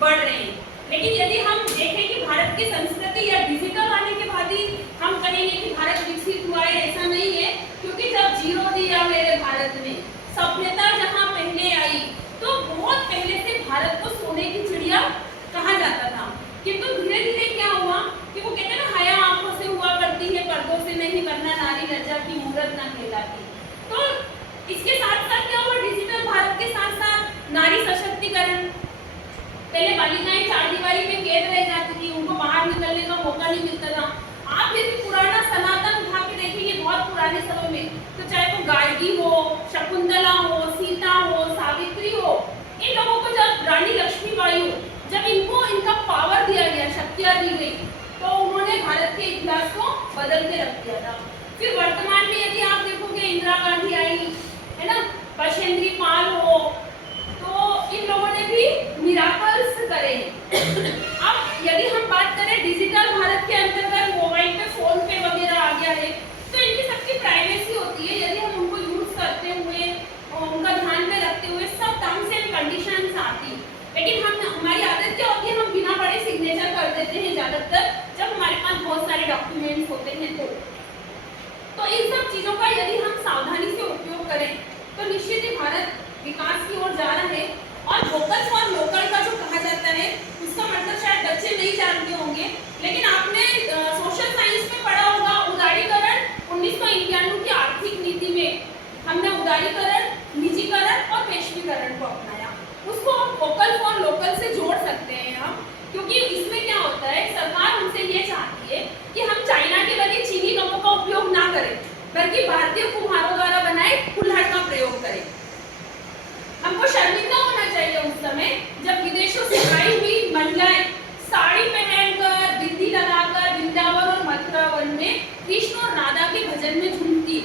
बढ़ रहे हैं। लेकिन यदि हम देखें कि भारत की संस्कृति या डिजिटल आने के बाद ही हम कहेंगे कि भारत विकसित हुआ है, ऐसा नहीं है। क्योंकि जब जीरो दिया मेरे भारत में, सभ्यता जहाँ पहले आई, तो बहुत पहले से भारत को सोने की चिड़िया कहा जाता था। किंतु धीरे धीरे क्या हुआ कि वो कहते हैं ना, हया आंखों से हुआ करती है, पर्दों से नहीं, वरना नारी लज्जा की मूरत ना कहलाती। तो इसके साथ साथ क्या हुआ, डिजिटल भारत के साथ साथ नारी सशक्तिकरण। पहले बालिकाएं चार दीवारी में कैद रह जाती थी, उनको बाहर निकलने का मौका नहीं मिलता था। आप यदि पुराना सनातन उठा के देखेंगे बहुत पुराने समय में, तो चाहे वो गार्गी हो, शकुंतला हो, सीता हो, सावित्री हो, इन लोगों को जब रानी लक्ष्मीबाई हो, जब इनको इनका पावर दिया गया, शक्तियां दी गई, तो उन्होंने भारत के इतिहास को बदल के रख दिया था। फिर वर्तमान में यदि आप देखोगे, इंदिरा गांधी आई है ना, बछेंद्री पाल हो, तो इन लोगों ने भी मिराकल्स करे। अब यदि हम बात करें डिजिटल भारत के अंतर्गत, मोबाइल पे फोन पे वगैरह आ गया है, तो इनकी सबकी प्राइवेसी होती है। यदि हम उनको यूज करते हुए, उनका ध्यान में रखते हुए सब टर्म्स एंड कंडीशंस आती, लेकिन हमारी आदत क्या होती है, हम बिना बड़े सिग्नेचर कर देते हैं ज्यादातर, जब हमारे पास बहुत सारे डॉक्यूमेंट्स होते हैं। तो इन सब चीजों का यदि हम सावधानी से उपयोग करें, तो निश्चित ही भारत विकास की ओर जा रहा है। और वोकल फॉर लोकल का जो कहा जाता है, उसका मतलब शायद बच्चे नहीं जानते होंगे, लेकिन आपने सोशल साइंस में पढ़ा होगा, उदारीकरण 1991 की आर्थिक नीति में हमने उदारीकरण, निजीकरण और पेशवीकरण को अपनाया। उसको हम वोकल फॉर लोकल से जोड़ सकते हैं हम, क्योंकि इसमें क्या होता है, सरकार हमसे ये चाहती है कि हम चाइना के बने चीनी कपों का उपयोग ना करें, बल्कि भारतीय कुम्हारों द्वारा बनाए कुल्हड़ का प्रयोग करें। हमको शर्मिंदा होना चाहिए उस समय जब विदेशों से आई हुई महिलाएं साड़ी पहनकर, बिंदी लगाकर वृंदावन और मथुरा वन में कृष्ण और राधा के भजन में झूमती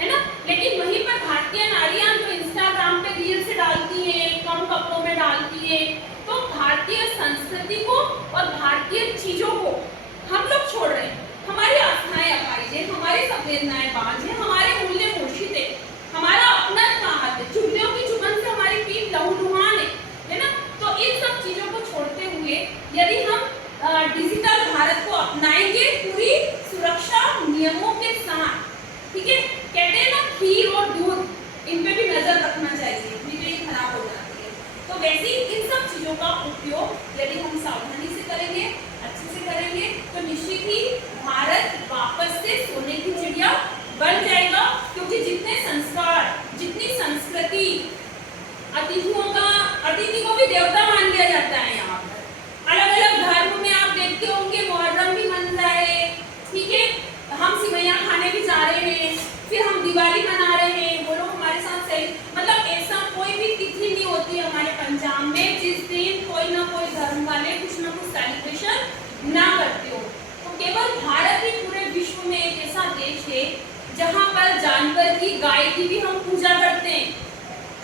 है ना। लेकिन वहीं पर भारतीय नारियां जो इंस्टाग्राम पे रील्स डालती हैं, कम कपड़ों में डालती हैं, तो भारतीय संस्कृति को और भारतीय चीजों को हम लोग छोड़ रहे हैं। हमारी आस्थाएं अपाहिज है, हमारी संवेदनाएं बांझ है, हमारे मूल्य मूर्छित है, हमारा अपना आहत है, चुगलियों की चुभन से हमारी पीठ लहूलुहान है ना। तो इन सब चीजों को छोड़ते हुए यदि हम डिजिटल भारत को अपनाएंगे पूरी सुरक्षा नियमों के साथ, ठीक है। कहते हैं ना, खीर और दूध, इन पे भी नजर रखना चाहिए, नहीं तो ये खराब हो जाती है। तो वैसे ही इन सब चीजों का उपयोग यदि हम सावधानी से करेंगे, अच्छे से करेंगे, तो निश्चित ही भारत वापस से सोने की चिड़िया बन जाएगा। क्योंकि जितने संस्कार, जितनी संस्कृति, अतिथि को भी देवता मान लिया जाता है। यहाँ पर अलग अलग धर्म में आप देखते होंगे, मुहर्रम भी मन रहा है, ठीक है, हम सिवैयां खाने भी जा रहे हैं, फिर हम दिवाली मना रहे हैं, वो लोग हमारे साथ सही, मतलब ऐसा कोई भी तिथि नहीं होती हमारे पंजाब में जिस दिन कोई ना कोई धर्म वाले कुछ ना कुछ सेलिब्रेशन ना करते हो। तो केवल भारत ही पूरे विश्व में एक ऐसा देश है जहाँ पर जानवर की, गाय की भी हम पूजा करते हैं,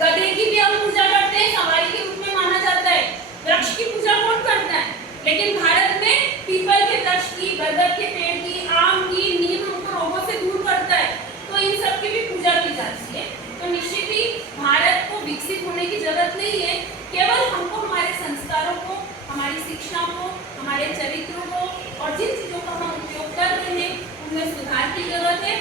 गधे की भी हम पूजा करते हैं, सवारी के रूप में माना जाता है। वृक्ष की पूजा कौन करता है? लेकिन भारत में पीपल के वृक्ष की, बरगद के पेड़ की, आम की, नीम हमको रोगों से दूर करता है, तो इन सब की भी पूजा की जाती है। तो निश्चित ही भारत को विकसित होने की जरूरत नहीं है, केवल हमको हमारे संस्कारों को, हमारी शिक्षा को, हमारे चरित्रों को और जिन चीजों का हम उपयोग कर रहे हैं उनमें सुधार की जरूरत है।